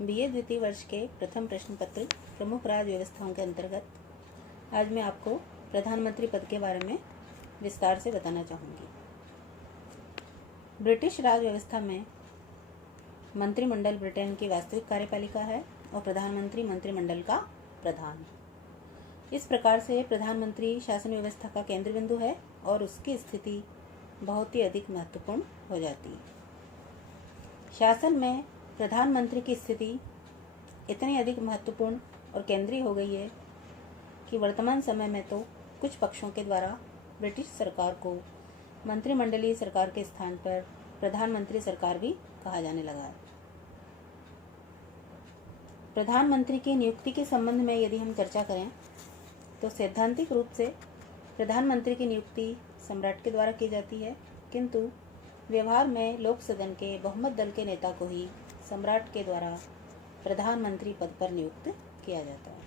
BA द्वितीय वर्ष के प्रथम प्रश्न पत्र प्रमुख राज्य व्यवस्थाओं के अंतर्गत आज मैं आपको प्रधानमंत्री पद के बारे में विस्तार से बताना चाहूँगी। ब्रिटिश राज व्यवस्था में मंत्रिमंडल ब्रिटेन की वास्तविक कार्यपालिका है और प्रधानमंत्री मंत्रिमंडल का प्रधान। इस प्रकार से प्रधानमंत्री शासन व्यवस्था का केंद्र बिंदु है और उसकी स्थिति बहुत ही अधिक महत्वपूर्ण हो जाती है। शासन में प्रधानमंत्री की स्थिति इतनी अधिक महत्वपूर्ण और केंद्रीय हो गई है कि वर्तमान समय में तो कुछ पक्षों के द्वारा ब्रिटिश सरकार को मंत्रिमंडलीय सरकार के स्थान पर प्रधानमंत्री सरकार भी कहा जाने लगा है। प्रधानमंत्री की नियुक्ति के संबंध में यदि हम चर्चा करें तो सैद्धांतिक रूप से प्रधानमंत्री की नियुक्ति सम्राट के द्वारा की जाती है, किंतु व्यवहार में लोक सदन के बहुमत दल के नेता को ही सम्राट के द्वारा प्रधानमंत्री पद पर नियुक्त किया जाता है।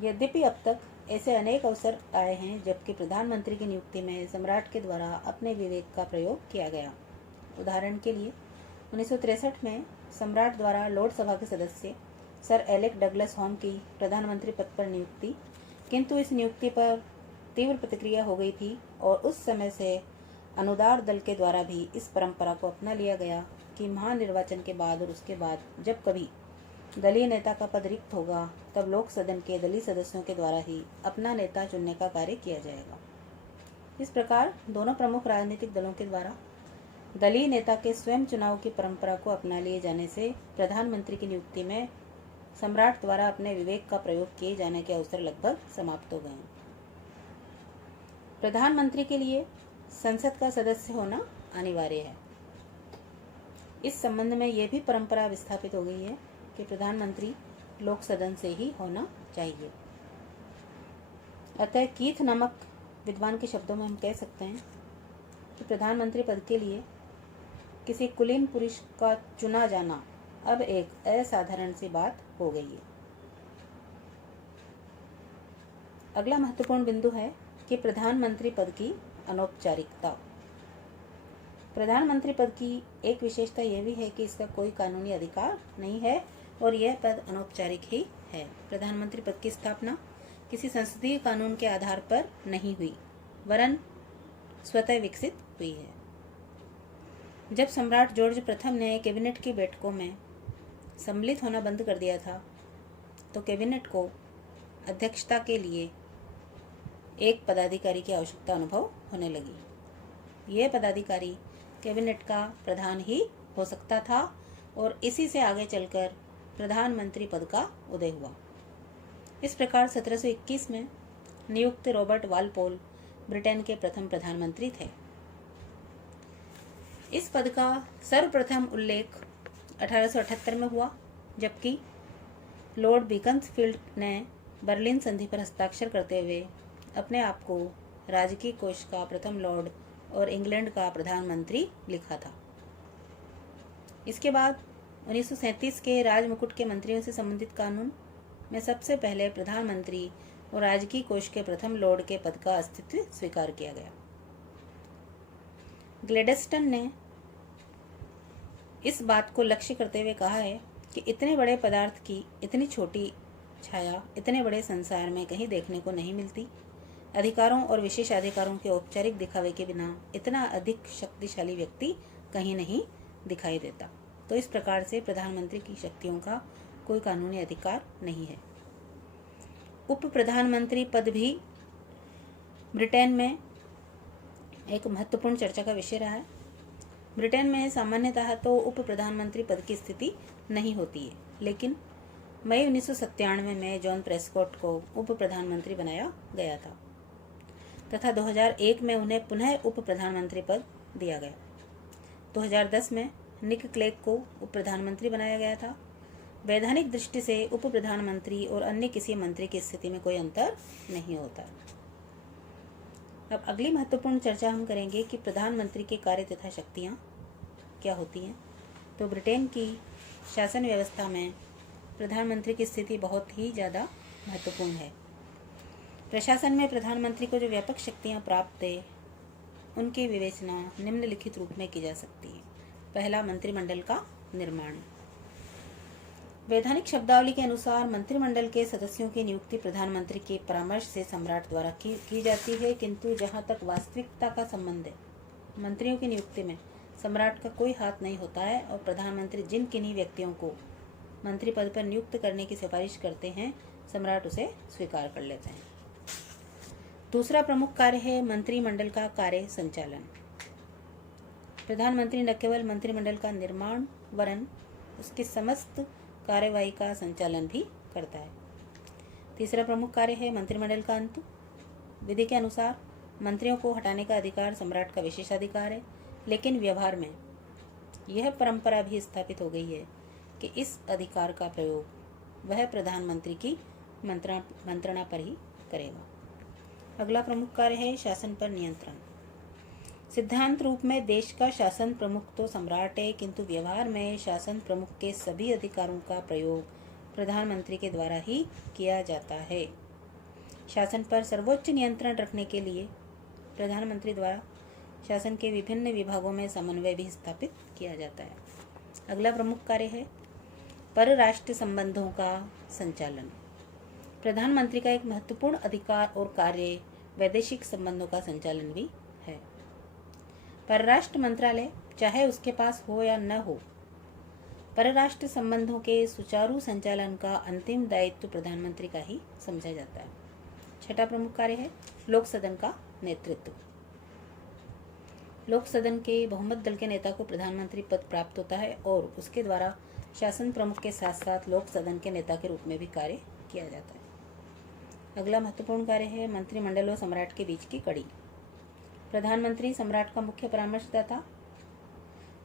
यद्यपि अब तक ऐसे अनेक अवसर आए हैं जबकि प्रधानमंत्री की नियुक्ति में सम्राट के द्वारा अपने विवेक का प्रयोग किया गया। उदाहरण के लिए 1963 में सम्राट द्वारा लॉर्ड सभा के सदस्य सर एलेक डगलस होम की प्रधानमंत्री पद पर नियुक्ति, किंतु इस नियुक्ति पर तीव्र प्रतिक्रिया हो गई थी और उस समय से अनुदार दल के द्वारा भी इस परंपरा को अपना लिया गया कि महानिर्वाचन के बाद और उसके बाद जब कभी दलीय नेता का पद रिक्त होगा तब लोक सदन के दलीय सदस्यों के द्वारा ही अपना नेता चुनने का कार्य किया जाएगा। इस प्रकार दोनों प्रमुख राजनीतिक दलों के द्वारा दलीय नेता के स्वयं चुनाव की परंपरा को अपना लिए जाने से प्रधानमंत्री की नियुक्ति में सम्राट द्वारा अपने विवेक का प्रयोग किए जाने के अवसर लगभग समाप्त हो गए। प्रधानमंत्री के लिए संसद का सदस्य होना अनिवार्य है। इस संबंध में यह भी परंपरा विस्थापित हो गई है कि प्रधानमंत्री लोक सदन से ही होना चाहिए। अतः कीथ नामक विद्वान के शब्दों में हम कह सकते हैं कि प्रधानमंत्री पद के लिए किसी कुलीन पुरुष का चुना जाना अब एक असाधारण सी बात हो गई है। अगला महत्वपूर्ण बिंदु है कि प्रधानमंत्री पद की अनौपचारिकता। प्रधानमंत्री पद की एक विशेषता यह भी है कि इसका कोई कानूनी अधिकार नहीं है और यह पद अनौपचारिक ही है। प्रधानमंत्री पद की स्थापना किसी संसदीय कानून के आधार पर नहीं हुई, वरन स्वतः विकसित हुई है। जब सम्राट जॉर्ज प्रथम ने कैबिनेट की बैठकों में सम्मिलित होना बंद कर दिया था तो कैबिनेट को अध्यक्षता के लिए एक पदाधिकारी की आवश्यकता अनुभव होने लगी। यह पदाधिकारी कैबिनेट का प्रधान ही हो सकता था और इसी से आगे चलकर प्रधानमंत्री पद का उदय हुआ। इस प्रकार 1721 में नियुक्त रॉबर्ट वालपोल ब्रिटेन के प्रथम प्रधानमंत्री थे। इस पद का सर्वप्रथम उल्लेख 1878 में हुआ, जबकि लॉर्ड बीकन्सफील्ड ने बर्लिन संधि पर हस्ताक्षर करते हुए अपने आप को राजकीय कोष का प्रथम लॉर्ड और इंग्लैंड का प्रधानमंत्री लिखा था। इसके बाद 1937 के राजमुकुट के मंत्रियों से संबंधित कानून में सबसे पहले प्रधानमंत्री और राजकीय कोष के प्रथम लॉर्ड के पद का अस्तित्व स्वीकार किया गया। ग्लेडस्टन ने इस बात को लक्ष्य करते हुए कहा है कि इतने बड़े पदार्थ की इतनी छोटी छाया इतने बड़े संसार में कहीं देखने को नहीं मिलती। अधिकारों और विशेषाधिकारों के औपचारिक दिखावे के बिना इतना अधिक शक्तिशाली व्यक्ति कहीं नहीं दिखाई देता। तो इस प्रकार से प्रधानमंत्री की शक्तियों का कोई कानूनी अधिकार नहीं है। उप प्रधानमंत्री पद भी ब्रिटेन में एक महत्वपूर्ण चर्चा का विषय रहा है। ब्रिटेन में सामान्यतः तो उप प्रधानमंत्री पद की स्थिति नहीं होती है, लेकिन मई 1997 में जॉन प्रेस्कॉट को उप प्रधानमंत्री बनाया गया था तथा 2001 में उन्हें पुनः उप प्रधानमंत्री पद दिया गया। 2010 में निक क्लेग को उप प्रधानमंत्री बनाया गया था। वैधानिक दृष्टि से उप प्रधानमंत्री और अन्य किसी मंत्री की स्थिति में कोई अंतर नहीं होता। अब अगली महत्वपूर्ण चर्चा हम करेंगे कि प्रधानमंत्री के कार्य तथा शक्तियाँ क्या होती हैं। तो ब्रिटेन की शासन व्यवस्था में प्रधानमंत्री की स्थिति बहुत ही ज़्यादा महत्वपूर्ण है। प्रशासन में प्रधानमंत्री को जो व्यापक शक्तियाँ प्राप्त है उनकी विवेचना निम्नलिखित रूप में की जा सकती है। पहला, मंत्रिमंडल का निर्माण। वैधानिक शब्दावली के अनुसार मंत्रिमंडल के सदस्यों की नियुक्ति प्रधानमंत्री के परामर्श से सम्राट द्वारा की जाती है, किंतु जहां तक वास्तविकता का संबंध है, मंत्रियों की नियुक्ति में सम्राट का कोई हाथ नहीं होता है और प्रधानमंत्री जिन किन्हीं व्यक्तियों को मंत्री पद पर नियुक्त करने की सिफारिश करते हैं, सम्राट उसे स्वीकार कर लेते हैं। दूसरा प्रमुख कार्य है मंत्रिमंडल का कार्य संचालन। प्रधानमंत्री न केवल मंत्रिमंडल का निर्माण वरन उसकी समस्त कार्यवाही का संचालन भी करता है। तीसरा प्रमुख कार्य है मंत्रिमंडल का अंत। विधि के अनुसार मंत्रियों को हटाने का अधिकार सम्राट का विशेषाधिकार है, लेकिन व्यवहार में यह परंपरा भी स्थापित हो गई है कि इस अधिकार का प्रयोग वह प्रधानमंत्री की मंत्रणा पर ही करेगा। अगला प्रमुख कार्य है शासन पर नियंत्रण। सिद्धांत रूप में देश का शासन प्रमुख तो सम्राट है, किंतु व्यवहार में शासन प्रमुख के सभी अधिकारों का प्रयोग प्रधानमंत्री के द्वारा ही किया जाता है। शासन पर सर्वोच्च नियंत्रण रखने के लिए प्रधानमंत्री द्वारा शासन के विभिन्न विभागों में समन्वय भी स्थापित किया जाता है। अगला प्रमुख कार्य है परराष्ट्र संबंधों का संचालन। प्रधानमंत्री का एक महत्वपूर्ण अधिकार और कार्य वैदेशिक संबंधों का संचालन भी है। परराष्ट्र मंत्रालय चाहे उसके पास हो या न हो, परराष्ट्र संबंधों के सुचारू संचालन का अंतिम दायित्व प्रधानमंत्री का ही समझा जाता है। छठा प्रमुख कार्य है लोक सदन का नेतृत्व। लोक सदन के बहुमत दल के नेता को प्रधानमंत्री पद प्राप्त होता है और उसके द्वारा शासन प्रमुख के साथ साथ लोक सदन के नेता के रूप में भी कार्य किया जाता है। अगला महत्वपूर्ण कार्य है मंत्रिमंडल और सम्राट के बीच की कड़ी। प्रधानमंत्री सम्राट का मुख्य परामर्शदाता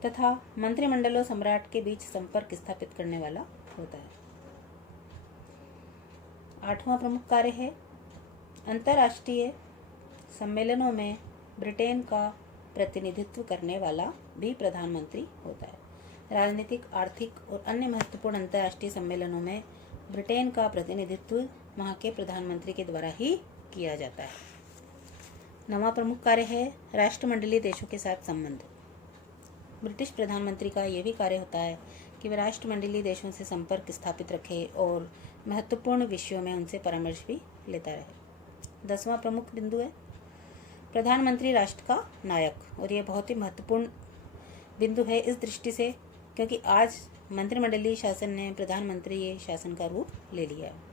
तथा मंत्रिमंडल और सम्राट के बीच संपर्क स्थापित करने वाला होता है। आठवां प्रमुख कार्य है अंतर्राष्ट्रीय सम्मेलनों में ब्रिटेन का प्रतिनिधित्व करने वाला भी प्रधानमंत्री होता है। राजनीतिक, आर्थिक और अन्य महत्वपूर्ण अंतर्राष्ट्रीय सम्मेलनों में ब्रिटेन का प्रतिनिधित्व वहाँ के प्रधानमंत्री के द्वारा ही किया जाता है। नवा प्रमुख कार्य है राष्ट्रमंडलीय देशों के साथ संबंध। ब्रिटिश प्रधानमंत्री का यह भी कार्य होता है कि वह राष्ट्रमंडलीय देशों से संपर्क स्थापित रखे और महत्वपूर्ण विषयों में उनसे परामर्श भी लेता रहे। 10वां प्रमुख बिंदु है प्रधानमंत्री राष्ट्र का नायक, और यह बहुत ही महत्वपूर्ण बिंदु है इस दृष्टि से क्योंकि आज मंत्रिमंडलीय शासन ने प्रधानमंत्री शासन का रूप ले लिया है।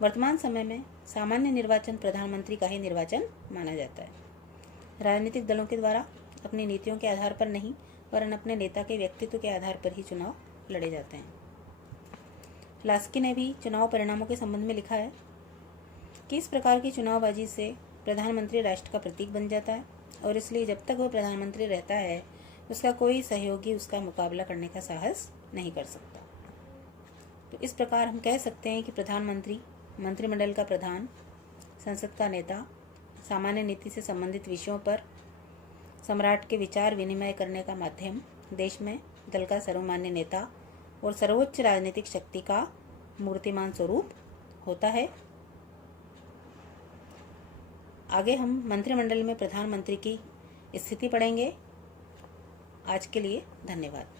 वर्तमान समय में सामान्य निर्वाचन प्रधानमंत्री का ही निर्वाचन माना जाता है। राजनीतिक दलों के द्वारा अपनी नीतियों के आधार पर नहीं वरन अपने नेता के व्यक्तित्व के आधार पर ही चुनाव लड़े जाते हैं। लास्की ने भी चुनाव परिणामों के संबंध में लिखा है कि इस प्रकार की चुनावबाजी से प्रधानमंत्री राष्ट्र का प्रतीक बन जाता है और इसलिए जब तक वह प्रधानमंत्री रहता है उसका कोई सहयोगी उसका मुकाबला करने का साहस नहीं कर सकता। तो इस प्रकार हम कह सकते हैं कि प्रधानमंत्री मंत्रिमंडल का प्रधान, संसद का नेता, सामान्य नीति से संबंधित विषयों पर सम्राट के विचार विनिमय करने का माध्यम, देश में दल का सर्वमान्य नेता और सर्वोच्च राजनीतिक शक्ति का मूर्तिमान स्वरूप होता है। आगे हम मंत्रिमंडल में प्रधानमंत्री की स्थिति पढ़ेंगे। आज के लिए धन्यवाद।